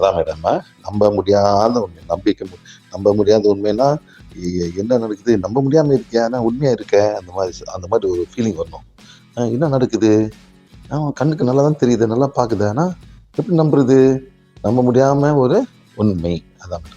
அதான் மேடம், நம்ப முடியாத உண்மை, நம்ப முடியாத உண்மைன்னா, என்ன நடக்குது? நம்ப முடியாம இருக்கியா? ஆனா உண்மையா இருக்க. அந்த மாதிரி ஒரு ஃபீலிங் வரணும். என்ன நடக்குது? கண்ணுக்கு நல்லா தான் தெரியுது, நல்லா பாக்குது. ஆனா எப்படி நம்புறது? நம்ப முடியாம ஒரு உண்மை. அதான் மேடம்.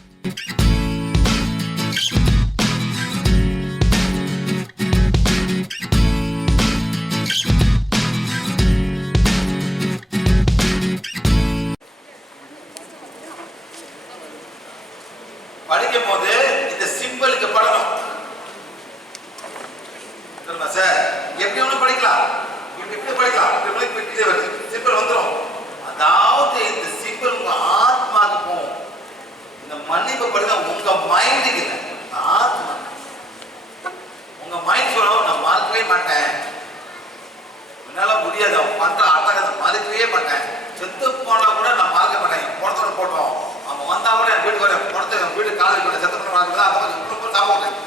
படிக்கும் போது இந்த சிம்பிளுக்கு படணும் சார். எப்படி ஒண்ணு படிக்கலாம், இப்படி படிக்கலாம், சிம்பிள் வந்துடும். அதாவது இந்த சிம்பிள் உங்க ஆத்மாக்கு போகும். இந்த மன்னிப்பு படிக்க உங்க மைண்டுக்கு இல்லை, ஆத்மா. உங்க மைண்ட் சொல்லும் நான் மறக்கவே மாட்டேன், என்னால முடியாது, அவன் பண்ற அட்டகத்தை மறக்கவே மாட்டேன், செத்து போனா கூட நான் மறக்க மாட்டேன். படத்தோட போட்டோம் அவன் வந்தா கூட என் வீட்டுக்கு வர படத்தை வீட்டு காலேஜ் கூட செத்து போனா சாப்பிடுறேன்.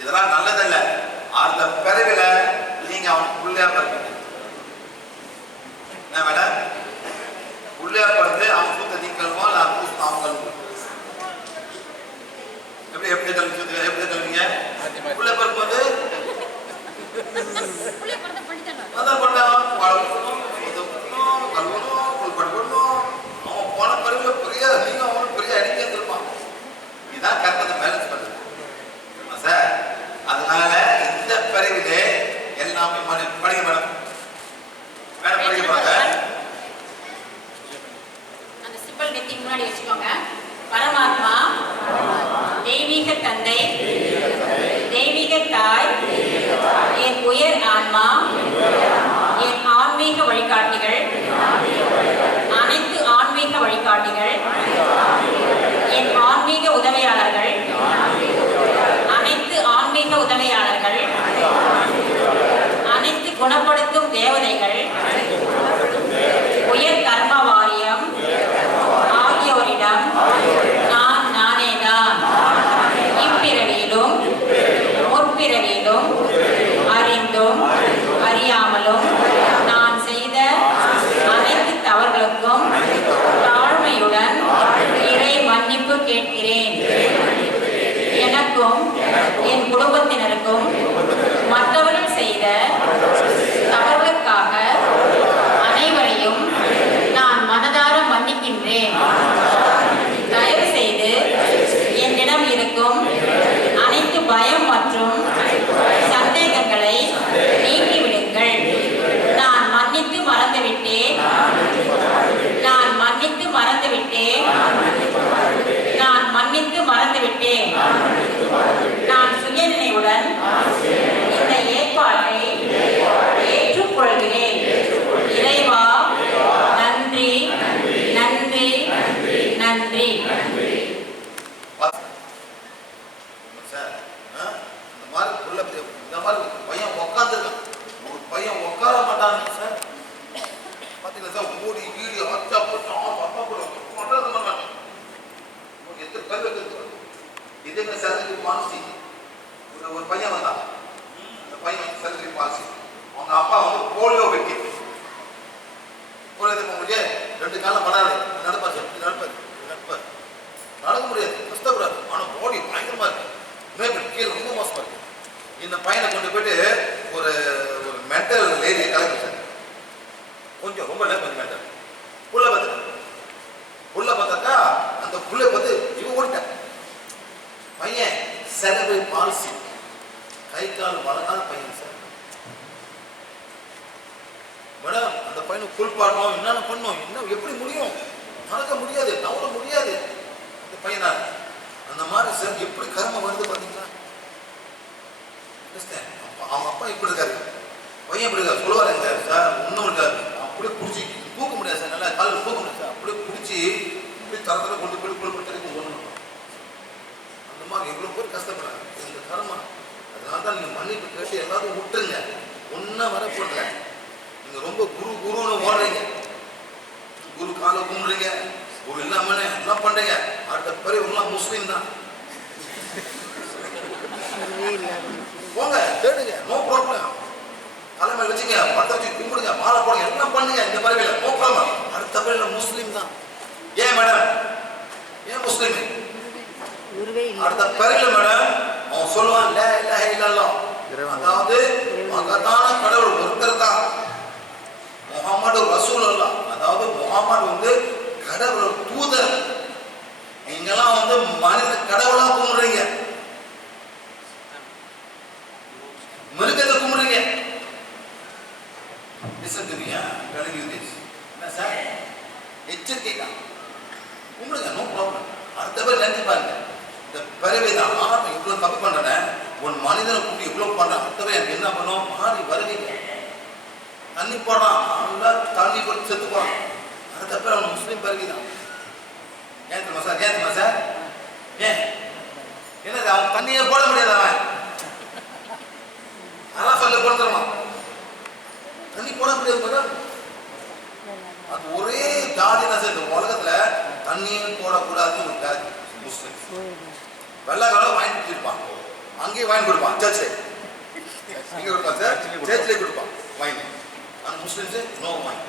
இதெல்லாம் நல்லதில்ல. அந்த பிறகுல நீங்க அவன் புள்ளையா பிறகு என்ன மேடம், புள்ளையா பிறந்து அவன் சூத்த நீ கழுவா இல்ல அவன் கழுவு. எப்படி எப்படி கழுவி எப்படி கழுவிங்க? புள்ளை பிறகு வந்து அதான் பண்ணணும், கழுவணும், படுக்கணும். அவன் போன பிறகு பெரிய நீங்க அவனுக்கு பெரிய அடிக்க இருப்பான். இதுதான் கரெக்டாக பேலன்ஸ் பண்ணுது சார். அதனால இந்த பிறவிலே எல்லாமே படிக்க மேடம், மேடம் படிக்க பாருங்க. அந்த சிம்பிள் நெத்தி முன்னாடி வச்சுக்கோங்க. பரமாத்மா, தெய்வீக தந்தை, தெய்வீக தாய், என் உயர் ஆன்மா, என் ஆன்மீக வழிகாட்டிகள், அனைத்து ஆன்மீக வழிகாட்டிகள், என் ஆன்மீக உதவியாளர்கள், அனைத்து ஆன்மீக உதவியாளர்கள், அனைத்து குணப்படுத்தும் தேவதைகள், உயர் கர்ம வாரியம் ஆகியோரிடம் நான் நானேதான் இப்பிறவியிலும் முற்பிறவியிலும் அறிந்தும் அறியாமலும் நான் செய்த அனைத்து தவறுகளுக்கும் தாழ்மையுடன் இறை மன்னிப்பு கேட்கிறேன். எனக்கும் என் குடும்பத்தினருக்கும் மற்றவர்கள் செய்த தவறுகளுக்காக அனைவரையும் நான் மனதார மன்னிக்கின்றேன். தயவு செய்து என்னிடம் இருக்கும் அனைத்து பயம் மற்றும் சந்தேகங்களை நீக்கிவிடுங்கள். நான் மன்னித்து மறந்துவிட்டேன், நான் மன்னித்து மறந்துவிட்டேன், நான் மன்னித்து மறந்துவிட்டேன். நான் சுயநினைவுடன் இந்த ஏற்பாட்டை ஏற்றுக்கொள்கிறேன். இறைவா நன்றி நன்றி நன்றி. சார் இந்த மாதிரி உள்ள இந்த மாதிரி பையன் உட்காந்துருக்கான், ஒரு பையன் உட்கார மாட்டாங்க சார். பார்த்தீங்களா சார், ஓடி கீடி அச்சா போட்டு அப்பா போட்டு பண்ணாங்க. எத்தனை பேர் வைக்கிறது இதே மாதிரி சர்ஜரி பாலிசி. ஒரு பையன் வந்தான், அந்த பையன் சர்ஜரி பாலிசி. அவங்க அப்பா வந்து போலியோ வெட்டி போலியோ 2 காலம் படாது நடப்பார் சார், நடப்பார் நடக்க முடியாது, கஷ்டப்படாது. ஆனால் பாடி பயங்கரமா இருக்கு, மேபல் கீழே ரொம்ப மோசமா இருக்கு. இந்த பையனை கொண்டு போயிட்டு ஒரு ஒரு மென்டல் லேடியை கலந்து சார், கொஞ்சம் ரொம்ப கொஞ்சம் மென்டல் புள்ள பார்த்தாக்கா அந்த புள்ளை பார்த்து இவன் ஓடிட்டான். பையன் செலவு பாலிசி, கை கால் வளராத பையன் சார். மேடம் அந்த பையனை குளிப்பாடணும், என்னென்ன பண்ணணும், என்ன எப்படி முடியும், நடக்க முடியாது, நவர முடியாது அந்த பையனா. அந்த மாதிரி சார் எப்படி கர்மம் வருது பார்த்தீங்களா? அவங்க அப்பா இப்படி இருக்காரு, பையன் இப்படி இருக்காரு, சொல்லுவாருங்க சார், இன்னும் இருக்காரு, அப்படியே பிடிச்சி தூக்க முடியாது சார், நல்லா காலில் தூக்க முடியாது சார், அப்படியே பிடிச்சி இப்படி தரத்தில் கொண்டு போய் கொண்டு போகணும். அந்த மாதிரி எவ்வளோ பேர் கஷ்டப்படுறாங்க இந்த கர்மம். அதனால தான் நீங்கள் மன்னிப்பு கேட்டு எல்லாரும் விட்டுருங்க, ஒன்றும் வரப்படல. நீங்கள் ரொம்ப குருன்னு ஓடுறீங்க, குரு காலை கும்பிடுறீங்க, குரு இல்லாமனே எல்லாம் பண்ணுறீங்க. அடுத்த பிறகு எல்லாம் முஸ்லீம் தான். போங்க தேடுங்க, நோ ப்ராப்ளம். தலைமையில் வச்சுங்க, படத்தை வச்சு கும்பிடுங்க, மாலை போடுங்க, எல்லாம் பண்ணுங்க. இந்த பிறவில நோ ப்ராப்ளம். அடுத்த பிறவில முஸ்லீம் தான். ஏன் மேடம் அடுத்த பிறகு மேடம் அவன் சொல்லுவான் ல இலாஹ இல்லல்லாஹ். அதாவது மகத்தான கடவுள் ஒருத்தர் தான், முஹம்மது ரசூலுல்லாஹ். அதாவது முஹம்மது வந்து கடவுள் தூதர். நீங்கெல்லாம் வந்து மனித கடவுளா கும்பிடுறீங்க, மிருகத்தை கும்பிடுறீங்க. Listen to me, telling you this. என்ன சார் எச்சரிக்கை தான், கும்பிடுங்க, நோ ப்ராப்ளம். அடுத்த பேர் நினைச்சு பாருங்க, இந்த பிறவை தான் நான் இவ்வளவு தப்பு பண்றேன், உன் மனிதனை கூட்டி இவ்வளவு பண்றேன், அடுத்த பேர் எனக்கு என்ன பண்ணும், மாறி வருவீங்க. தண்ணி போடுறான், நல்லா தண்ணி போட்டு செத்து போறான், அடுத்த பேர் அவன் முஸ்லீம் பிறவி தான். ஏன் தெரியுமா சார், ஏன் தெரியுமா சார், ஏன் என்னது அவன் தண்ணியே போட முடியாது, அவன் அதான் சொல்ல கொடுத்துருவான், தண்ணி போட முடியாது மேடம். அது ஒரே ஜாதி தான் சார் இந்த உலகத்துல, தண்ணியும் போடக்கூடாதுன்னு ஒரு ஜாதி முஸ்லிம். வெள்ளைக்காலம் வாங்கி கொடுத்துருப்பான், அங்கேயே வாங்கி கொடுப்பான், சர்ச்சில் எங்கே கொடுப்பான் சார், சர்ச்சிலே கொடுப்பான் வாங்கி. ஆனால் முஸ்லிம்ஸு நோ வாங்கி.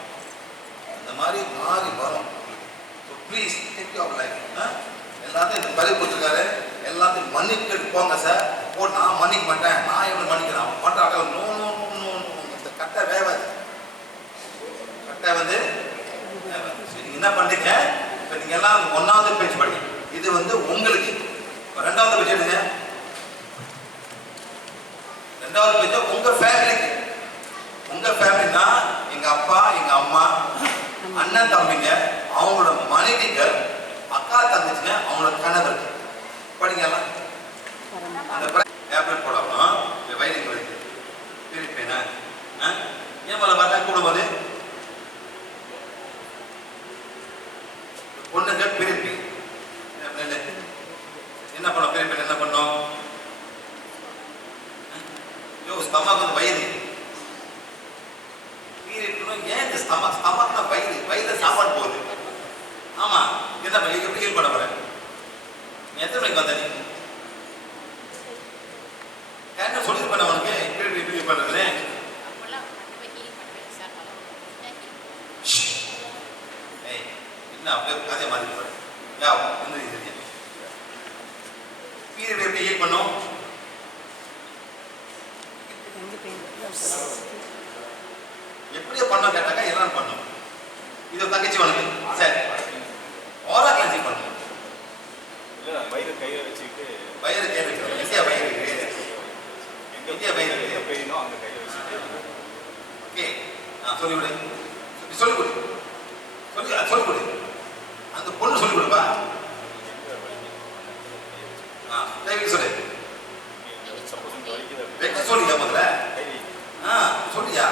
அந்த மாதிரி மாறி வரும். So please take your life. எல்லாத்தையும் இந்த பலி கொடுத்துருக்காரு, எல்லாத்தையும் மன்னிட்டு போங்க சார். ஓ நான் மன்னிக்க மாட்டேன், நான் எவ்வளோ மன்னிக்கிறேன், அவன் பண்ணுறாங்க. நோ நோ நோ நோ, இந்த கட்டை வேவாது, கட்டை வந்து நீங்கள் என்ன பண்ணுறீங்க, இப்போ நீங்கள் எல்லாம் 1வது பேஜ் படிங்க. இது வந்து உங்களுக்கு. 2வது பேஜ் எடுங்க. 2வது பேஜ் உங்கள் ஃபேமிலிக்கு. உங்கள் ஃபேமிலினா எங்கள் அப்பா, எங்கள் அம்மா, அண்ணன் தம்பிங்க, அவங்களோட மனைவிகள், அக்கா தங்கச்சிங்க, அவங்களோட கணவர். படிங்கலாம். அந்த டேப்லெட் போடாமல் வயிறு வலிக்கு பிரிப்பேனா ஏன் மேலே பார்த்தா கூடும்போது பொண்ணுங்க பிரிப்பி என்ன பண்ணோம், பிரிப்பேன் என்ன பண்ணோம், ஸ்டமக் வந்து வயிறு பீரியட்னும். ஏன் இந்த ஸ்டமக் தான் வயிறு, வயிறு சாப்பாடு போகுது. ஆமா, என்ன பண்ணி எப்படி ஹீல் பண்ண போறேன், நீ எத்தனை மணிக்கு வந்த, நீ என்ன சொல்லியிருப்பேன் அவனுக்கு எப்படி இப்படி பண்ணுறது. என்ன அப்படியே அதே மாதிரி போறேன். யா வந்து பீரியட் எப்படி ஹீல் பண்ணும், எப்படியோ பண்ண கேட்டாக்கா எல்லாம் பண்ணும். இது தங்கச்சி உனக்கு சரி ஓரா கிளன்சிங் பண்ணணும். வயிறு கையை வச்சுக்கிட்டு வயிறு கையை வைக்கிறோம். இந்தியா வயிறு, இந்தியா வயிறு எங்கே பெய்யணும் அங்கே கையை வச்சுக்கிட்டு. ஓகே சொல்லிவிடு, சொல்லிக் கொடு, சொல்லிக் கொடு, அந்த பொண்ணு சொல்லிக் கொடுப்பா. கைவிட்டு சொல்லு, வைக்க சொல்லியா முதல்ல. சொல்லியா,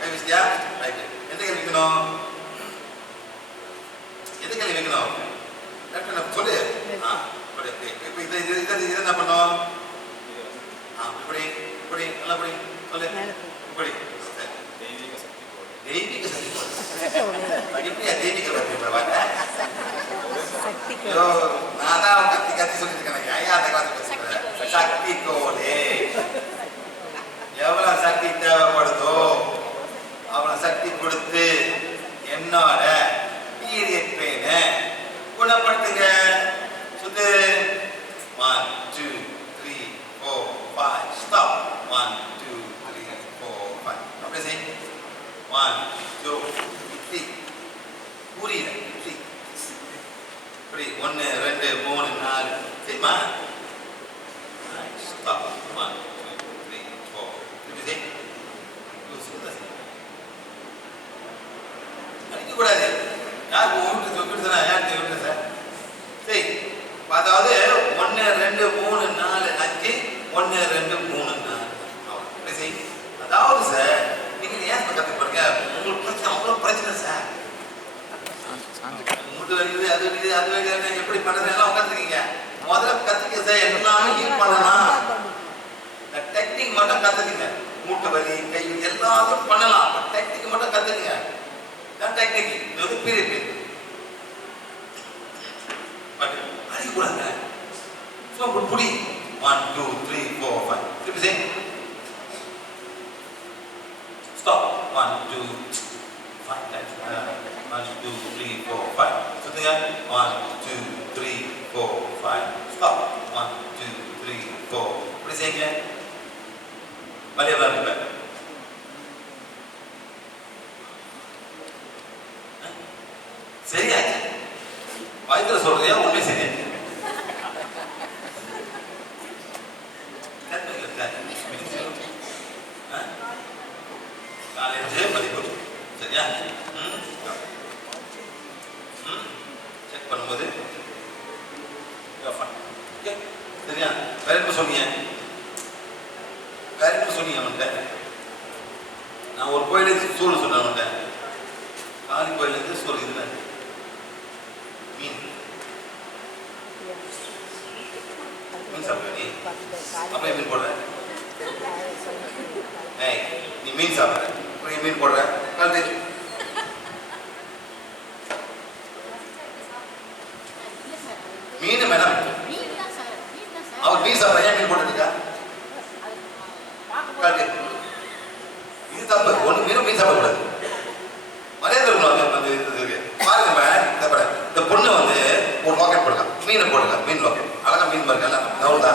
கை வச்சியா, ரைட்டு. எந்த கை வைக்கணும், எந்த கை வைக்கணும், சொல்லு. இப்போ இது என்ன பண்ணோம், இப்படி இப்படி நல்லா படி சொல்லு, இப்படி தெய்வீக சக்தி எப்படியா தெய்வீக நான் தான் கத்தி கத்தி சொல்லிட்டு இருக்கேன். ஐயா அந்த காலத்துல சக்தி கோலே எவ்வளவு சக்தி தேவைப்படுதோ அவ்வளவு சக்தி கொடுத்து என்னோட பீரியட் பெயினை குணப்படுத்துங்க. சுத்து 1 2 3 4 5 ஸ்டாப். 1 2 3 4 5 அப்படியே செய். 1 2 3 புரியல இப்படி 1 2 3 4 சரிமா. ஸ்டாப். 1 2 3 4 இப்படி செய். அடிக்கக்கூடாது. யாருக்கு விட்டு யாருக்கு விட்டு சார் சரி. அதாவது 1 2 3 4 5 1 2 3 4 சரி. அதாவது சார் நீங்க ஏன் கற்றுக்க போறீங்க, உங்களுக்கு பிரச்சனை அவ்வளோ பிரச்சனை சார். முட்டு வலிக்குது, அது வலிக்குது, அது வலிக்குது, எப்படி பண்ணுறது எல்லாம் உட்காந்துருக்கீங்க. முதல்ல கற்றுக்க சார், எல்லாமே ஹீல் பண்ணலாம். இந்த டெக்னிக் மட்டும் கற்றுக்குங்க. மூட்டு வலி, கை எல்லாத்தையும் பண்ணலாம். டெக்னிக் மட்டும் கற்றுக்குங்க. டெக்னிக் இது வந்து பீரியட் பட் அடிக்கூடாது. புடி 1 2 3 4 5 திருப்பி செய். ஸ்டாப். 1 2 5 1 2 3 4 5 சுத்துங்க. 1 2 3 4 5 ஸ்டாப். 1 வலியெல்லாம் இருப்பேன். சரியாச்சு. வயிற்றுல சொல்றதையா உண்மை சரியாச்சு. காலேஜ் மதிப்பு சரியா? செக் பண்ணும்போது சரியா? வேற என்ன சொன்னீங்க? வேற என்ன சொன்னீங்க அவன்கிட்ட? நான் ஒரு கோயிலுக்கு சூழல் சொன்னேன் அவன்கிட்ட. காளி கோயிலுக்கு சூழல் இதுல மீன் மீன் சாப்பிடுவ நீ? அப்படியே மீன் போடுற? ஏய், நீ மீன் சாப்பிடுற, அப்படியே மீன் போடுற? கழுத்து மீன் வேணாம். அவர் மீன் சாப்பிட்ற, ஏன் மீன் போட்டுருக்கா? இது தப்பு. ஒண்ணு மீன் சாப்பிடக்கூடாது. மரியாதை இருக்கணும். பாருங்க, இந்த பொண்ணு வந்து ஒரு லாக்கெட் போடுங்க, மீனை போடுங்க, மீன் லாக்கெட், அழகா மீன் பாருங்க, நவுதா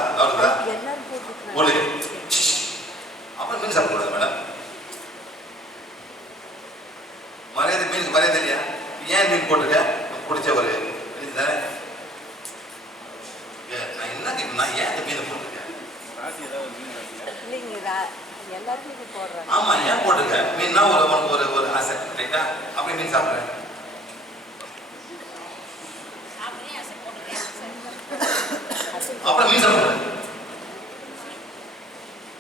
போடு. அப்புறம் மீன் சாப்பிடக்கூடாது மேடம். மரியாதை, மீனுக்கு மரியாதை இல்லையா? ஏன் மீன் போட்டுருக்க? பிடிச்ச ஒரு தானே. நான் என்ன கேட்கணும்னா, ஏன் இந்த மீனை போட்டிருக்கேன்? ஆமா, ஏன் போட்டிருக்க? மீன்னா ஒரு ஒரு ஆசை ரைட்டா? அப்படி மீன் சாப்பிடுறேன். அப்புறம் மீன் சாப்பிடுறேன்.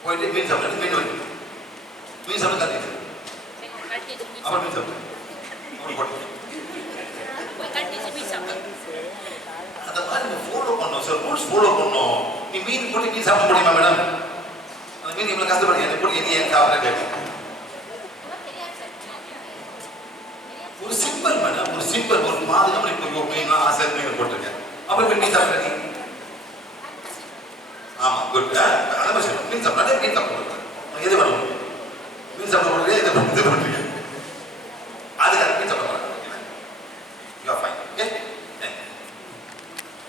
போயிட்டு மீன் சாப்பிடுறது, மீன் வைக்கணும், மீன் சாப்பிட கட்டிட்டு அப்புறம் மீன் சாப்பிடுறேன். அப்படி போட்டு அந்த மாதிரி நம்ம ஃபாலோ பண்ணோம் சார், ரூல்ஸ் ஃபாலோ பண்ணோம். நீ மீன் போட்டு மீன் சாப்பிட முடியுமா மேடம்? அந்த மீன் இவ்வளவு கஷ்டப்படு, என்ன போட்டு என்ன ஏன் சாப்பிட கேட்கும். ஒரு சிம்பிள் மேடம், ஒரு சிம்பிள், ஒரு மாதிரி இப்போ மீன் ஆசை மீன் போட்டிருக்கேன், அப்புறம் மீன் சாப்பிட நீ. ஆமா, குட். அதை மாதிரி மீன் சாப்பிடாதே, மீன் சாப்பிட எது வேணும்? மீன் சாப்பிட போடுறது இது பண்ணுறீங்க, அதுக்காக மீன் சாப்பிட போறாங்க. You are fine. ஓகே,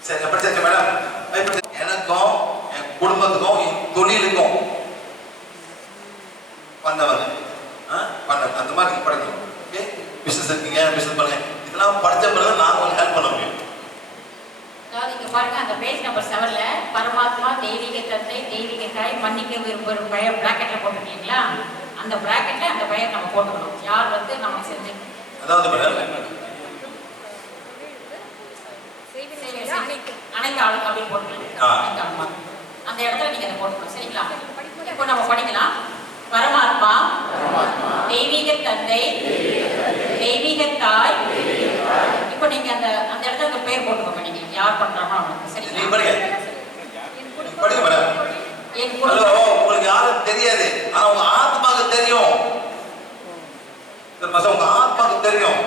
சரி. படிச்சாச்சு மேடம். எனக்கும் என் குடும்பத்துக்கும் என் தொழிலுக்கும் பண்ணவங்க பண்ண அந்த மாதிரி படிக்கணும். ஓகே, பிசினஸ் இருக்கீங்க, பிசினஸ் பண்ணுங்க. இதெல்லாம் படிச்ச பிறகு நான் உங்களுக்கு ஹெல்ப் பண்ண முடியும். அதாவது இங்க பாருங்க, அந்த பேஜ் நம்பர் 7ல பரமாத்மா, தெய்வீக தந்தை, தெய்வீக தாய், மன்னிக்க விரும்பும் பெயர் பிராக்கெட்ல போட்டுருக்கீங்களா? அந்த பிராக்கெட்ல அந்த பெயர் நம்ம போட்டுக்கணும். யார் வந்து நமக்கு செஞ்சு, அதாவது மேடம் அனைத்து ஆளுங்க அப்படின்னு போட்டுக்கலாம். அந்த இடத்துல நீங்க அதை போட்டுக்கணும். சரிங்களா? இப்போ நம்ம படிக்கலாம். பரமாத்மா, தெய்வீக தந்தை, தெய்வீக தாய். இப்போ நீங்க அந்த அந்த இடத்துல அந்த பேர் போட்டுக்கோங்க. நீங்க யார் பண்றாங்களோ அவங்களுக்கு. சரிங்களா? படிங்க மேடம். ஹலோ, உங்களுக்கு யாரும் தெரியாது, ஆனா உங்க ஆத்மாவுக்கு தெரியும். உங்க ஆத்மாவுக்கு தெரியும்,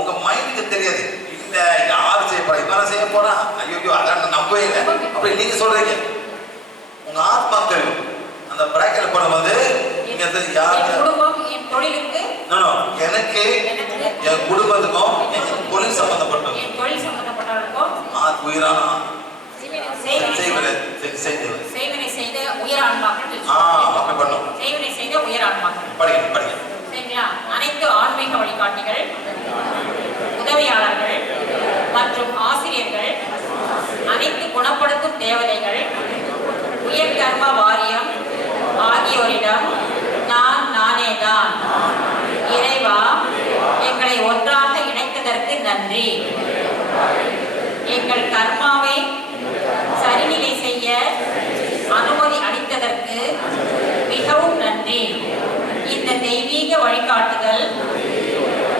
உங்க மைண்டுக்கு தெரியாது. இல்ல யாரு செய்ய போறா, இவன் செய்ய போறான், ஐயோ அதான் நம்பவே இல்லை அப்படி நீங்க சொல்றீங்க. உங்க ஆத்மா தெரியும். அந்த பிராக்கெட் பண்ணும்போது நீங்க குடும்பம், என் தொழிலுக்கு, எனக்கு, என் குடும்பத்துக்கும், என் தொழில் சம்பந்தப்பட்டது, என் தொழில் சம்பந்தப்பட்டவர்களுக்கும் உயிரான செய்வினை செய்த உயிரான்மாக்கள். அப்படி பண்ணும். செய்வினை செய்த உயிரான்மாக்கள். படிங்க படிங்க. சரிங்களா? அனைத்து ஆன்மீக வழிகாட்டிகள், உதவியாளர்கள் மற்றும் ஆசிரியர்கள், அனைத்து குணப்படுத்தும் தேவதைகள், உயர் கர்ம வாரியம் ஆகியோரிடம் நானேதான். இறைவா, எங்களை ஒன்றாக இணைத்ததற்கு நன்றி. எங்கள் கர்மாவை சரிநிலை செய்ய அனுமதி அளித்ததற்கு மிகவும் நன்றி. இந்த தெய்வீக வழிகாட்டுதல்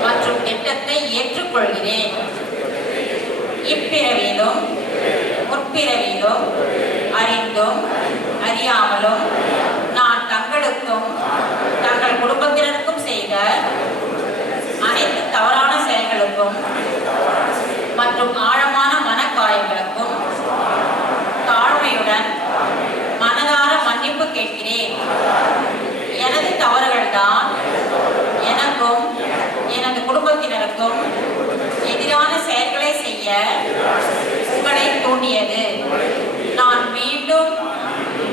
மற்றும் திட்டத்தை ஏற்றுக்கொள்கிறேன். இப்பிறவியிலும் முற்பிறவியிலும் அறிந்தும் அறியாமலும் நான் தங்களுக்கும் தங்கள் குடும்பத்தினருக்கும் செய்த அனைத்து தவறான செயல்களுக்கும் மற்றும் ஆழமான மனக்காயங்களுக்கும் தாழ்மையுடன் மனதார மன்னிப்பு கேட்கிறேன். எனது தவறுகள்தான் எனக்கும் எனது குடும்பத்தினருக்கும் எதிரான செயல்களை செய்ய உங்களை தூண்டியது. நான் மீண்டும்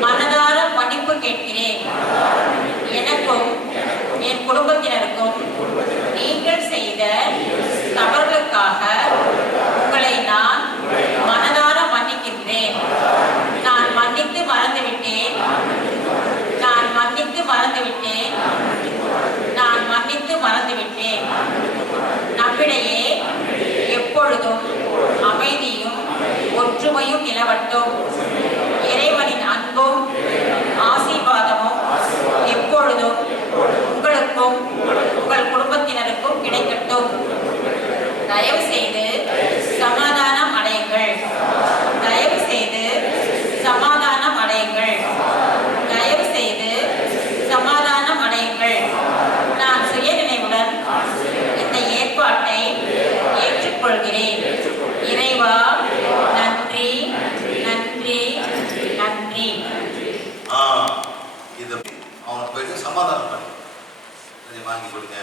மனதார மன்னிப்பு கேட்கிறேன். மறந்துவிட்டேன். நான் மன்னித்து மறந்துவிட்டேன். நம்மிடையே எப்பொழுதும் அமைதியும் ஒற்றுமையும் நிலவட்டும். இறைவனின் அன்பும் ஆசீர்வாதமும் எப்பொழுதும் உங்களுக்கும் உங்கள் குடும்பத்தினருக்கும் கிடைக்கட்டும். தயவு செய்து சமாதானம் அடையுங்கள். தயவு செய்து சமாதானம் அடையுங்கள். தயவு செய்து சமாதானம் அடையுங்கள். நான் சுயநினைவுடன் இந்த ஏற்பாட்டை ஏற்றுக்கொள்கிறேன். இறைவா, நன்றி நன்றி நன்றி. இது அவனை போயிட்டு சமாதானம் பண்ணி கொஞ்சம் வாங்கி கொடுங்க,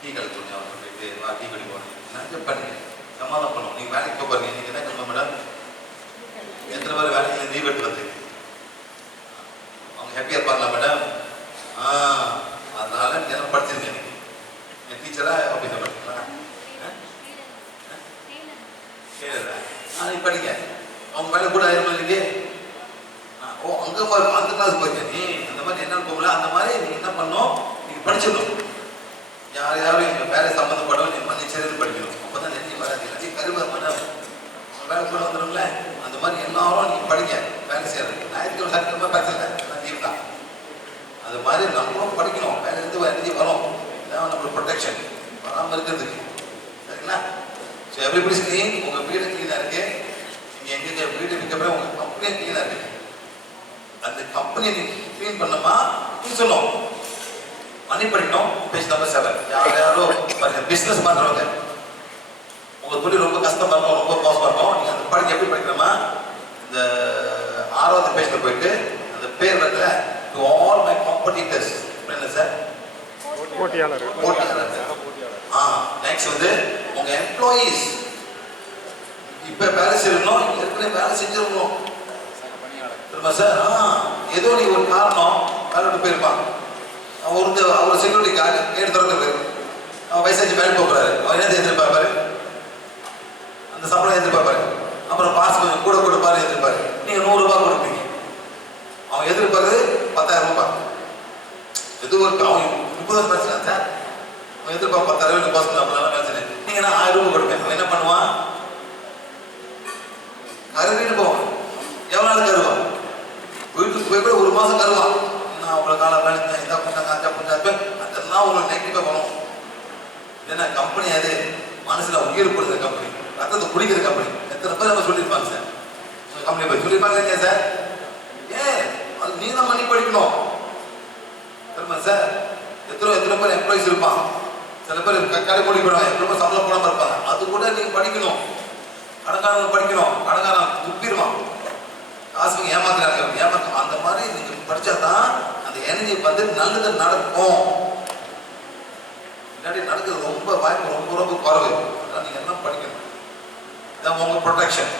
டீ கடை கொடுங்க, அவனை போயிட்டு வா டீ கடி போகணும் நிறைய பண்ணி சமாதானம் பண்ணுவோம். நீங்கள் வேலைக்கு போக போறீங்க, நீங்கள் என்ன கிளம்ப மேடம்? எத்தனை பேர் வேலைக்கு லீவ் எடுத்து வந்து அவங்க ஹாப்பியாக இருப்பாங்களா மேடம்? அதனால நீங்கள் என்ன படிச்சிருக்கீங்க? என் டீச்சராக ஆஃபீஸில் படிச்சிங்களா? நீ படிங்க, அவங்க வேலை கூட ஆயிரம் இல்லையே. ஓ, அங்கே அந்த கிளாஸ் போயிருக்க நீ, அந்த மாதிரி என்னன்னு போகல. அந்த மாதிரி நீங்கள் என்ன பண்ணணும், நீங்கள் படிச்சிடணும். யார் யாரும் எங்கள் வேலை சம்மந்தப்படும் நீ மன்னிச்சிருந்து படிக்கணும். அப்போ தான் நெஞ்சு வராது. எல்லாத்தையும் கருவா மேடம் வேலை கூட வந்துடும்ல. அந்த மாதிரி எல்லாரும் நீங்கள் படிங்க, வேலை செய்யறது. ஞாயிற்றுக்கிழமை சனிக்கிழமை பிரச்சனை எல்லாம் லீவ் தான். அது மாதிரி நம்மளும் படிக்கணும். வேலையிலேருந்து எனர்ஜி வரும். இதான் நம்மளுக்கு ப்ரொடெக்ஷன் வராமல் இருக்கிறதுக்கு. சரிங்களா? So everybody clean. உங்கள் வீடு க்ளீனாக இருக்கு. நீங்கள் எங்கே வீடு விற்கப்பறம் உங்கள் கம்பெனியே க்ளீனாக இருக்கு. அந்த கம்பெனி க்ளீன் பண்ணமா சொல்லணும். மணி படிக்கணும். Page number 7. யார் யாரோ பிஸ்னஸ் பண்ணுறவங்க உங்கள் தொழில் ரொம்ப கஷ்டமாக இருக்கும், ரொம்ப மோசமாக இருக்கும். நீங்கள் அந்த படிக்க எப்படி படிக்கணுமா, இந்த 6வது பேஜில் போயிட்டு அந்த பேர் வரல, டு ஆல் மை காம்படிட்டர்ஸ். என்ன சார்? போட்டியாளர். நெக்ஸ்ட் வந்து உங்கள் எம்ப்ளாயீஸ். இப்போ வேலை செய்யணும், ஏற்கனவே வேலை செஞ்சிருக்கணும் தெரியுமா சார்? ஏதோ நீ ஒரு காரணம் வேலை விட்டு போயிருப்பான். அவர் செக்யூரிட்டி கார்டு கேட்டு திறக்கிறது. அவன் வயசாச்சு வேலை போகிறாரு. அவர் என்ன எதிர்பார்ப்பாரு? அந்த சம்பளம் எதிர்பார்ப்பாரு. அப்புறம் பாஸ் கொஞ்சம் கூட கொடுப்பாரு எதிர்பாரு. நீங்கள் 100 ரூபாய் கொடுப்பீங்க. அவன் எதிர்பார்க்குறது 10,000 ரூபாய். எது ஒரு அவன் 30 பிரச்சனை சார். அவன் எதிர்பார்ப்பு 10,000 பாஸ் அப்படிலாம் பிரச்சனை. நீங்கள் நான் 1000 ரூபாய் கொடுப்பேன். அவன் என்ன பண்ணுவான்? கருவிட்டு போவான். எவ்வளோ நாள் கருவான்? வீட்டுக்கு போய் கூட 1 மாதம் கருவான். நான் அவ்வளோ காலம் வேலை இதாக பண்ணாங்க, அஞ்சா பண்ணாங்க, அதெல்லாம் உங்களுக்கு நெகட்டிவாக வரும். இல்லைன்னா கம்பெனி அது மனசில் உயிர் கொடுக்குற கம்பெனி, ரத்தத்தை குடிக்கிற கம்பெனி. எத்தனை பேர் நம்ம சொல்லியிருப்பாங்க சார்? உங்கள் கம்பெனி போய் சொல்லியிருப்பாங்க இல்லையா சார்? அது நீ தான் மணி படிக்கணும் தெரியுமா சார்? எத்தனை பேர் எம்ப்ளாயிஸ் இருப்பான். சில பேர் கடை போடி போயிடுவாங்க, எவ்வளோ பேர் சம்பளம் போடாமல் இருப்பாங்க. அது கூட நீங்கள் படிக்கணும். கடங்காரங்க படிக்கணும். கடங்காரன் துப்பிடுவான், காசுக்கு ஏமாத்துறாங்க. அந்த மாதிரி நீங்கள் படித்தா தான் அந்த எனர்ஜி வந்து நல்லது நடக்கும். இல்லாட்டி நடக்கிறது ரொம்ப வாய்ப்பு ரொம்ப ரொம்ப குறைவு. அதனால் நீங்கள் எல்லாம் படிக்கணும். இதான் உங்கள் ப்ரொடெக்ஷன்.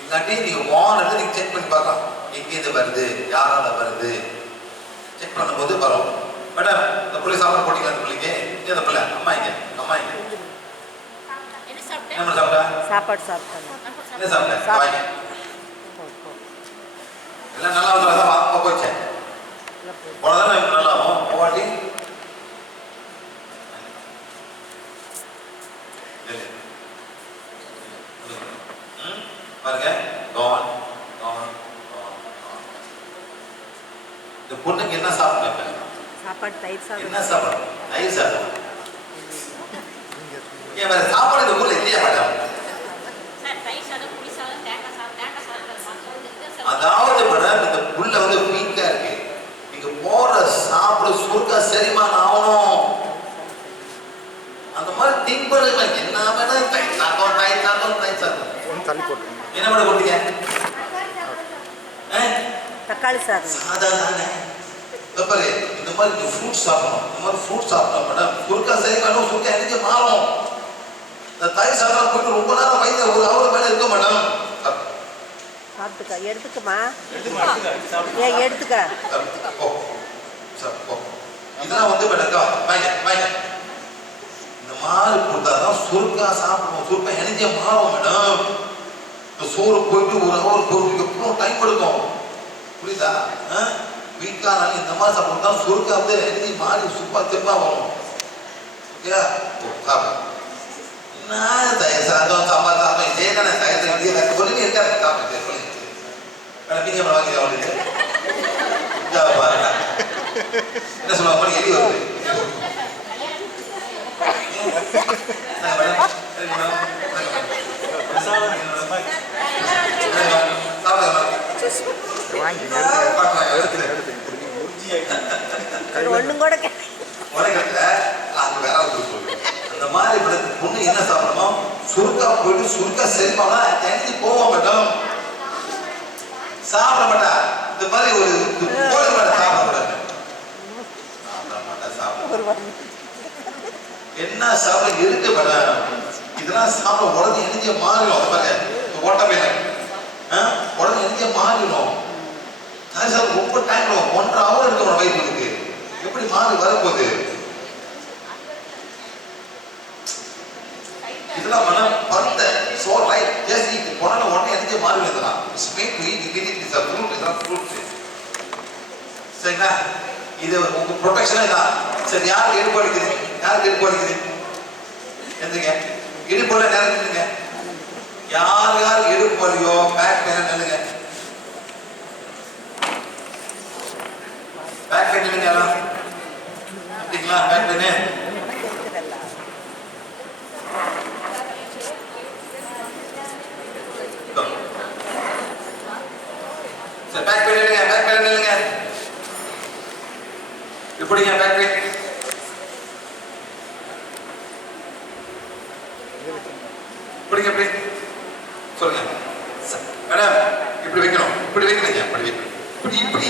இல்லாட்டி நீங்கள் வானத்தை நீங்கள் செக் பண்ணி பார்க்கலாம். எங்கேருந்து வருது, யாரால வருது செக் பண்ணும்போது வரும். மேடம், இந்த பிள்ளை சாப்பிட போட்டீங்க. அந்த பிள்ளைக்கு இந்த பிள்ளை அம்மா இங்க என்ன சாப்பிட்டா? சாப்பாடு சாப்பிட்டேன். என்ன சாப்பிட்டேன்? வாங்க. எல்லாம் நல்லா வந்து போச்சேன். போனதானே நல்லா ஆகும். போவாட்டி பாருங்க. இந்த பொண்ணுக்கு என்ன சாப்பிட்டு? சாப்பாடு தயிர் சாதம். என்ன சாப்பிடும்? தயிர் சாதம். ஏன் வேற சாப்பாடு இந்த ஊர்ல இல்லையா மேடம்? அதாவது மேடம், இந்த புள்ள வந்து வீக்கா இருக்கு. நீங்க போற சாப்பிட சுருக்கா செரிமானம் ஆகணும். அந்த மாதிரி திங்க் பண்ணுங்க. என்ன மேடம் தயிர் சாதம், தயிர் சாதம், தயிர் சாதம். தள்ளி போட்டு என்ன மேடம் கொடுத்தீங்க? தக்காளி சாதம். சாதம் தானே. பாரு, இந்த மாதிரி ஃப்ரூட் சாப்பிடணும். இந்த மாதிரி ஃப்ரூட் சாப்பிடணும் மேடம். சுருக்கா செரிமானம், சுருக்கா எனர்ஜி மாறும். இந்த தயிர் சாதம் போயிட்டு ரொம்ப நேரம் வயிற்று 1 ஹவர் மேலே இருக்க மேடம். சாப்பிட்டுக்க, எடுத்துக்கமா. ஏன் எடுத்துக்க? இதெல்லாம் வந்து வாங்க. இந்த மாதிரி கொடுத்தாதான் சுருக்கா சாப்பிடுவோம். சுருக்கா எனர்ஜியா மாறும் மேடம். இந்த சோறு போயிட்டு 1 ஹவர் போயிட்டு எவ்வளோ டைம் எடுக்கும் புரியுதா? வீக்கான இந்த மாதிரி சாப்பிட்டு தான் சுருக்கா வந்து எழுதி மாறி சூப்பா தெப்பா வரும். ஓகே சாப்பிடும். நான் தயிர் சாதம் சாம்பார் சாதம் இதே தானே தயிர் சாதம் ஒன்றுமே இருக்காது சாப்பிட்டு நீங்கள் வாங்கி அவனுக்கு பாருங்க என்ன சொல்லுவாங்க எலி வருது. ஒன்றும் கூட அந்த மாதிரி பொண்ணு என்ன சாப்பிடணும் சுருக்கா போயிட்டு சுருக்கா செல்பானா எழுதி போக மாட்டோம் சாப்பிட மாட்டா. இந்த மாதிரி ஒரு சாப்பிடக்கூடாது என்ன சாப்பிட இருக்கு மேடம் இதெல்லாம் சாப்பிட உடனே எழுதிய மாறிடும். ஓட்டமே உடனே எழுதிய மாறிடும். ரொம்ப டைம் 1.5 hour இருக்கு உன வயிற்றுக்கு எப்படி மாறி வரப்போகுது. இதெல்லாம் மனம் பந்த சோ ரைட் ஜஸ்ட் ஈட் போனா உடனே எழுதிய மாறிடும். இதெல்லாம் smack to eat it is a fruit is a fruit. சரிங்களா இது உங்க ப்ரொடெக்ஷனே தான். சரி யாருக்கு இடுப்பு அடிக்குது யாருக்கு இடுப்பு அடிக்குது எதுங்க இடுப்புல நினைச்சுங்க யார் யார் இடுப்பு வலியோ பேக் பெயின் நினைங்க பேக் பெயின் நினைங்க யாரும் அப்படிங்களா பேக் பெயின் சரி பேக் பெயின் நினைங்க பேக் பெயின் நினைங்க இப்படிங்க பேக் பெயின் இப்படிங்க எப்படி சொல்லுங்க மேடம் இப்படி வைக்கணும் இப்படி வைக்கணுங்க இப்படி வைக்கணும் இப்படி இப்படி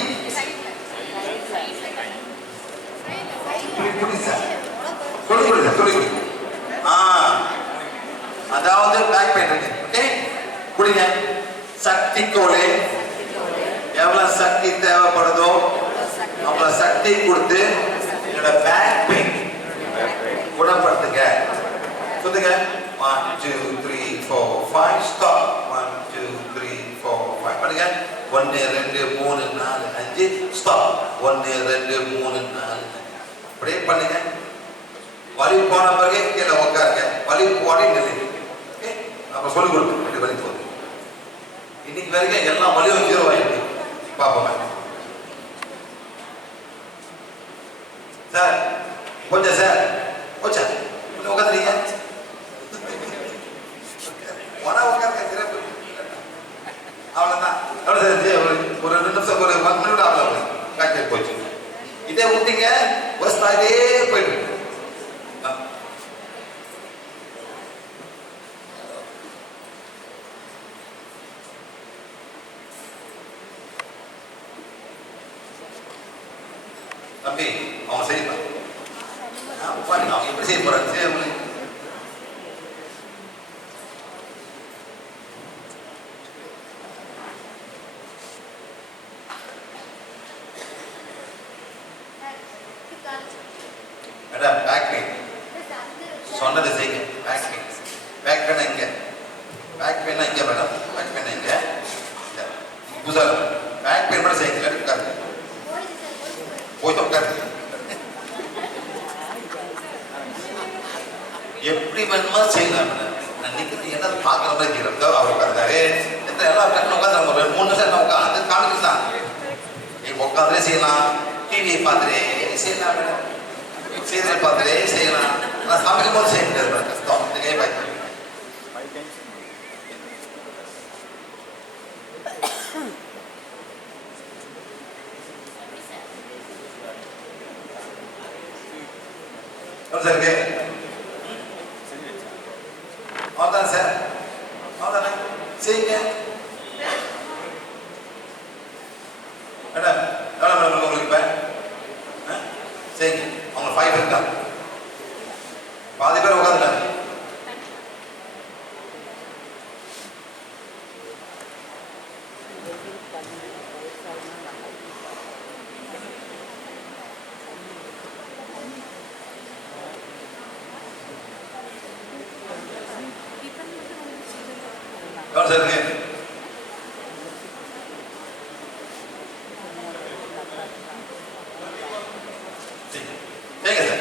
இப்படி சார் சொல்லி கொடுங்க சொல்லி கொடுங்க. அதாவது பேக் பெயின் இருக்கு. ஓகே புரியுங்க. சக்தி கோலே எவ்வளவு சக்தி தேவைப்படுதோ அவ்வளவு சக்தி கொடுத்து என்னோட பேக் பெயின் குணப்படுத்துங்க. சொல்லுங்க 1 2 3 4 5 ஸ்டாப் 1 2 3 4 5 பண்ணுங்க 1 2 3 4 5 ஸ்டாப் 1 2 3 4 அப்படியே பண்ணுங்க. வலி போன பிறகு கீழே உட்காருங்க. வலி போடி நில்லுங்க. ஓகே அப்ப சொல்லி கொடுங்க இப்படி வலி போகுது. இன்னைக்கு வரைக்கும் எல்லா வலியும் 0 ஆயிடுச்சு. பார்ப்போம் சார் கொஞ்சம் சார் போச்சா உட்காந்துறீங்க அவ்வளவுதான் ஒரு 2 நிமிஷம் ஒரு 10 நிமிடம் அவ்வளவு காய்ச்சல் போச்சு. இதே விட்டீங்க வஸ்தாலே போயிட்டு தம்பி அவன் செய்யலாம் அவன் எப்படி செய்ய போறாங்க செய்ய முடியும். மேடம் பேக் பெயின் சொன்னதை செய்யுங்க. பேக் பெயின் பேக் பெயினா இங்க பேக் பெயினா இங்க மேடம் பேக் பெயினா இங்க புதுசா பேக் பெயின் மட்டும் செய்யுங்க. உட்காருங்க போய் உட்காருங்க. எப்படி வேணுமா செய்யலாம். நான் நிற்கிறது என்ன பார்க்குற மாதிரி இருக்கிறதோ அவர் உட்காந்தாரு எல்லாம் கண்ணு உட்காந்து ஒரு 3 நிமிஷம் உட்காந்து காமிக்கு தான் உட்காந்துலே செய்யலாம். டிவியை பார்த்துட்டே செய்யலாம் மேடம் சீரியல் பார்த்துட்டே செய்யலாம். நான் சமைக்கும் போது செய்ய முடியாது மேடம் கஷ்டம். இதுக்கே பயன்படுது. சார் அவ்வளோதான் சார் அவ்வளோதானே செய்யுங்க மேடம். எவ்வளோ மேடம் உங்களுக்கு இப்போ செய்யுங்க. அவங்க 5 இருக்காங்க பாதி பேர் உட்காந்துட்டாங்க. எவ்வளோ சார் இருக்கு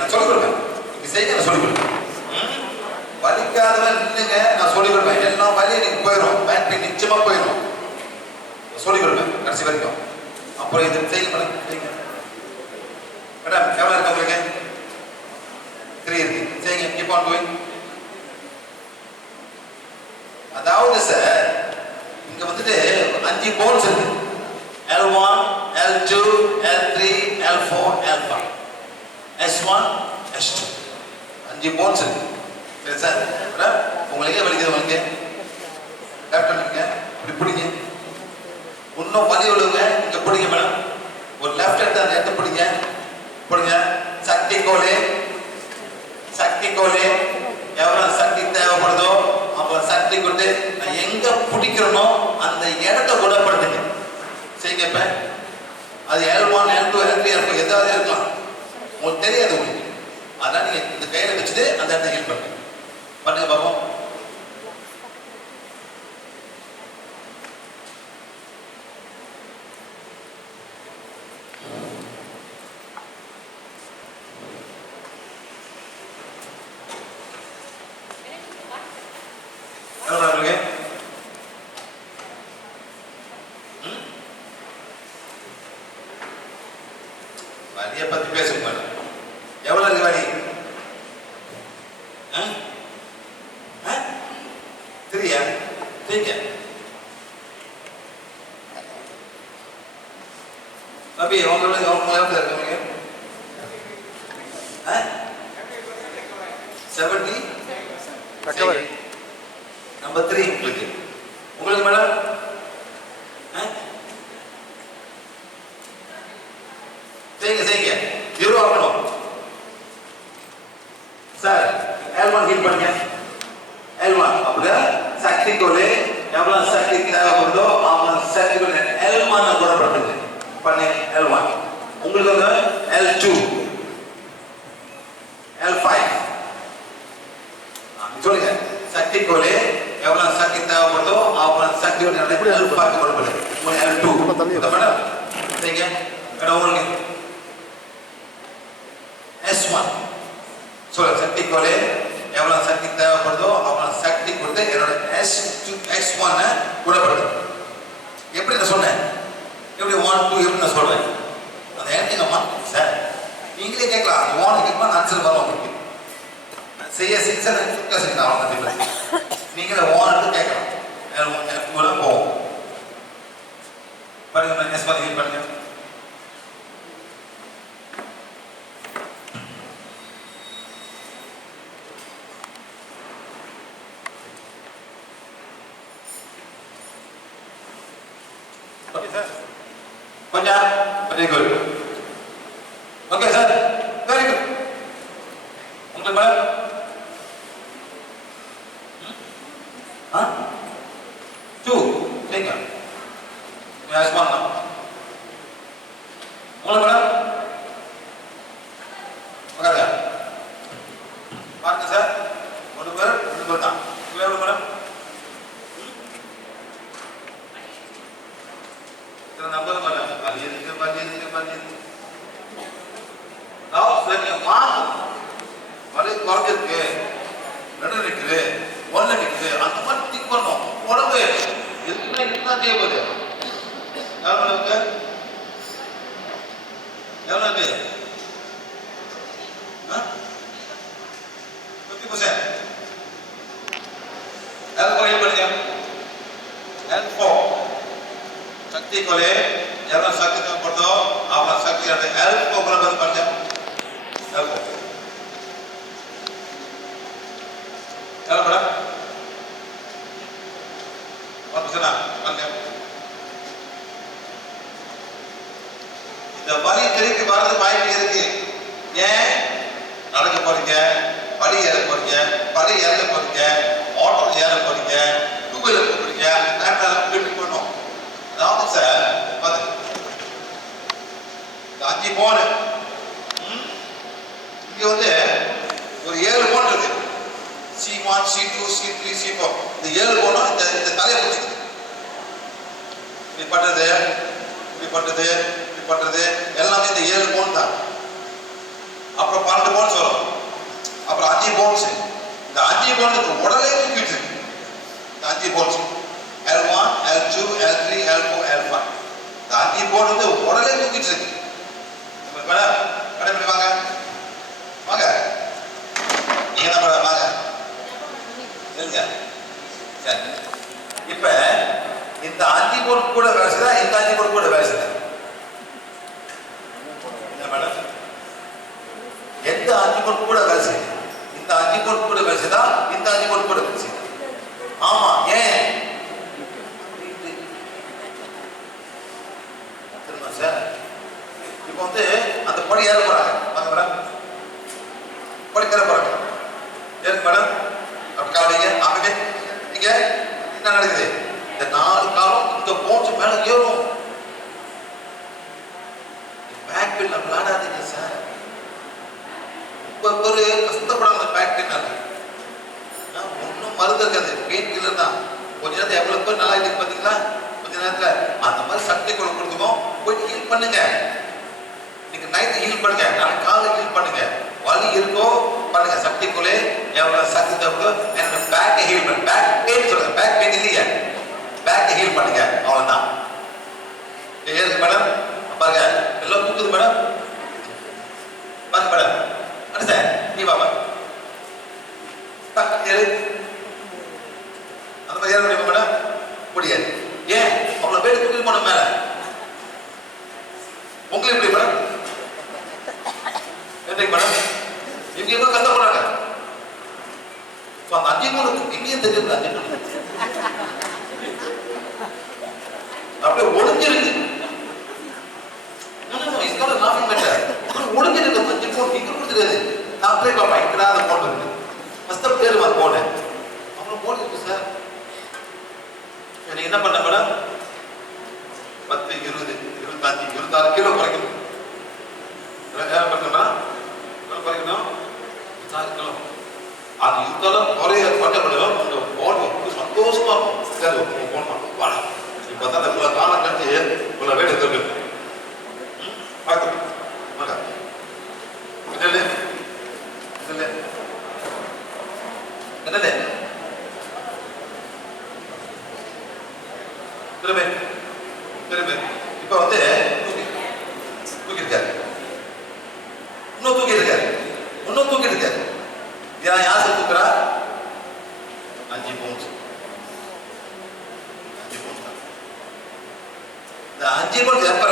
நான் சொல்லிக் கொடுப்பேன். நீங்க செய்யுங்க, நான் சொல்லிக் கொடுப்பேன். வலிக்காதவன் நின்னுங்க, நான் சொல்லிக் கொடுப்பேன். எல்லா வலியும் நீங்க போயிடும், பேக் பெயின் நிச்சயமா போயிடும். சொல்லிக் கொடுப்பேன் கடைசி வரைக்கும். அப்புறம் இது செய்யுங்க மேடம். எவ்வளவு இருக்கு உங்களுக்கு? 3 இருக்கு. செய்யுங்க, கீப் ஆன் கோயிங். அதாவது சார் இங்க வந்துட்டு 5 போன்ஸ் இருக்கு. L1, L2, L3, L4, L5, S1, S2. 5 bones இருக்கு. சரி சார், உங்களுக்கே வலிக்குது, உங்களுக்கு லெஃப்ட் பண்ணிக்கங்க, இப்படி பிடிங்க. இன்னும் வலி விழுங்க, இங்க பிடிங்க மேடம். ஒரு லெஃப்ட் எடுத்து அந்த இடத்த பிடிங்க, பிடிங்க. சக்தி கோலே, சக்தி கோலே. எவ்வளவு சக்தி தேவைப்படுதோ அப்ப சக்தி கொண்டு நான் எங்க பிடிக்கிறனோ அந்த இடத்தை குணப்படுத்துங்க. செய்யுங்க. இப்ப அது L1, L2, L3, L4 ஏதாவது இருக்கலாம், உங்களுக்கு தெரியாது உங்களுக்கு. அதான் நீங்க இந்த கையில வச்சுட்டு அந்த இடத்தை ஹீல் பண்ணுங்க. பண்ணுங்க பாப்போம். வலியை பத்தி பேசுங்க மேடம். எவ்வளவு இருக்கு வலி? 3யா? ठीक है अभी உங்களுக்கு எவ்வளவு இருக்கு? 70 ரெக்கவரி. நம்பர் 3 உங்களுக்கு. உங்களுக்கு மேடம் செய்யுங்க, செய்யுங்க. 0 ஆகணும் சார். L1 ஹீல் பண்ணுங்க. L1 அப்படியே சக்தி கோலே எவ்வளவு சக்தி தேவைப்படுதோ அவ்வளவு சக்தி கோலே L1 குணப்படுத்துங்க. பண்ணி L1. உங்களுக்கு வந்து L2, L5 சொல்லுங்க. சக்தி கோலே எவ்வளவு சக்தி தேவைப்படுதோ அவ்வளவு சக்தி L5 குணப்படுத்துங்க. L2 மேடம் செய்யுங்க. மேடம் உங்களுக்கு S1 சொல்லுங்க. சக்தி கோலே எவ்வளவு சக்தி தேவைப்படுதோ அவ்வளவு சக்தி கொடுத்து என்னோட S1 குணப்படுது. எப்படி நான் சொன்னேன்? எப்படி 1, 2 எப்படி நான் சொல்றேன்? அந்த இடத்துக்கு மாற்று சார். நீங்களே கேட்கலாம். 1 கேட்கலாம், ஆன்சர் வரும் உங்களுக்கு. செய்ய சிக்ஸர் ஃபிக்ஸ் நான் வந்து டிஃபரன்ஸ். நீங்களே 1 கேட்கலாம். L1 போகும். பாருங்க, S1 ஹீல் பண்ணுங்க. கொஞ்சம் very good. Okay sir, very good. உங்களுக்கு மேடம் 2 சரிங்க. S1 தான். உங்களுக்கு மேடம் உட்காருங்க. பாருங்க சார், 1 பேர் 2 பேர் தான். எவ்வளவு மேடம்? நம்பர் பண்ணலாம். அது எதுக்கு பண்ணி சரிங்க. மார்க் வலி குறைஞ்சிருக்கு, 2 நிற்குது, 1 நிற்குது, அந்த மாதிரி திக் பண்ணோம். உடம்பு எதுக்குன்னா இதுதான் தேவைப்படுது. எவ்வளோ இருக்கு? எவ்வளோ இருக்கு? 50%. L4 பண்ணுங்க. L4 சக்தி கோலே எவ்வளவு சக்தி தேவைப்படுதோ அவ்வளவு சக்தி அந்த L4 குணப்படுத்த பண்ணுங்க. L4 எவ்வளவு மேடம்? 1% பண்ணுங்க. இந்த வலி திருப்பி வரது வாய்ப்பு இருக்கு. ஏன்? நடக்க போறீங்க, படி ஏற போறீங்க, படி இறங்க போறீங்க, ஆட்டோ ஏற போறீங்க, 2 வீலர் போறீங்க, டைம் பண்ணும். அதாவது சார் இந்த 5 போன் இங்க வந்து ஒரு 7 போன் இருக்கு. C1, C2, C3, C4 இந்த 7 போனும் இந்த தலையை பிடிச்சிருக்கு. இப்படி பண்றது, இப்படி பண்றது, இப்படி பண்றது எல்லாமே இந்த 7 போன் தான். அப்புறம் அப்புறம் 12 போன்ஸ் வரும், அப்புறம் 5 போன்ஸ். இந்த 5 போன்ஸுக்கு உடலே தூக்கிட்டு இருக்கு. இந்த 5 bones L1, L2, L3, L4, L5. இந்த 5 போன் வந்து உடலே தூக்கிட்டு இருக்கு. மேடம் மேடம் இப்படி வாங்க வாங்க, நீங்க தான் மேடம் வாங்க இருங்க. சரி, இப்ப இந்த 5 போன் கூட வேலை செய்தா, இந்த 5 போன் கூட வேலை செய்தா? மேடம் எந்த 5 போன் கூட வேலை செய்யுது? இந்த 5 போன் கூட வேலை செய்தா, இந்த 5 போன் கூட வேலை செய்யுது? ஆமா, ஏன் தெரியுமா சார்? இப்போ வந்து அந்த படி ஏற போறாங்க, வாங்க மேடம், படி ஏற போறாங்க, ஏறுங்க மேடம். அப்படி காலைங்க அப்பவே நீங்க என்ன நடக்குது? இந்த 4 காலம் இந்த போன்ஸ் மேல ஏறும். பேக் பெயின்ல விளையாடாதீங்க சார். ஒரு கஷ்டப்படாத பேக் பெயின் ஒன்றும் மருந்து இருக்காது, பெயின் கில்லர் தான். கொஞ்ச நேரத்தில் எவ்வளவு பேர் நல்லா இருக்கு பார்த்தீங்களா? கொஞ்ச நேரத்துல அந்த மாதிரி சக்தி கொடுத்துக்கும், போயிட்டு ஹீல் பண்ணுங்க. நீங்க நைட்டு ஹீல் பண்ணுங்க, நாளைக்கு காலை ஹீல் பண்ணுங்க. வலி இருக்கோ பண்ணுங்க, சக்திக்குள்ளே எவ்வளவு சக்தி தேவையோ என்னோட பேக்கை ஹீல் பண்ணு. பேக் பெயின் சொல்லுங்க, பேக் பெயின் இல்லையா, பேக்கை ஹீல் பண்ணுங்க, அவ்வளவுதான். ஏறுங்க மேடம், பாருங்க எல்லாம் தூக்குது மேடம், பாருங்க மேடம். அடுத்த நீ பாப்பா ஏறு, அந்த மாதிரி ஏற முடியுமா மேடம்? முடியாது. ஏன் அவ்வளவு பேர் தூக்கி போன மேல உங்களுக்கு எப்படி மேடம்? எப்படி மேடம்? இவங்க எவ்வளவு கஷ்டப்படுறாங்க. அந்த 5 மூணு எங்கேயும் தெரியுது, 5 மூணு அப்படியே ஒளிஞ்சிருக்கு. ஒளிஞ்சிருக்கு 5 மூணு இங்க கொடுத்துருது. நான் போய் பாப்பா இங்கடா அந்த போன் இருக்கு, ஃபர்ஸ்ட் பேருமா போன அப்புறம் போன் இருக்கு சார். நீங்க என்ன பண்ண மேடம்? 10, 20, 25, 26 கிலோ குறைக்கணும். குறைக்கணும் 26 கிலோ. அது இருந்தாலும் குறைய பண்ண முடியும். இந்த போன் சந்தோஷமா இருக்கும். சரி போன் வாடா, இப்போ தான் இந்த காலம் கழிச்சு இவ்வளோ வேலை இருக்கு. பார்த்து என்னது என்னது திரும்ப திரும்ப இப்ப வந்து தூக்கி இருக்காரு, இன்னும் தூக்கி இருக்காரு, இன்னும் தூக்கி இருக்காரு. யார் தூக்குறா? 5 பவுன்ஸ். 5 பவுன்ஸ். இந்த 5 பவுன்ஸ் எப்ப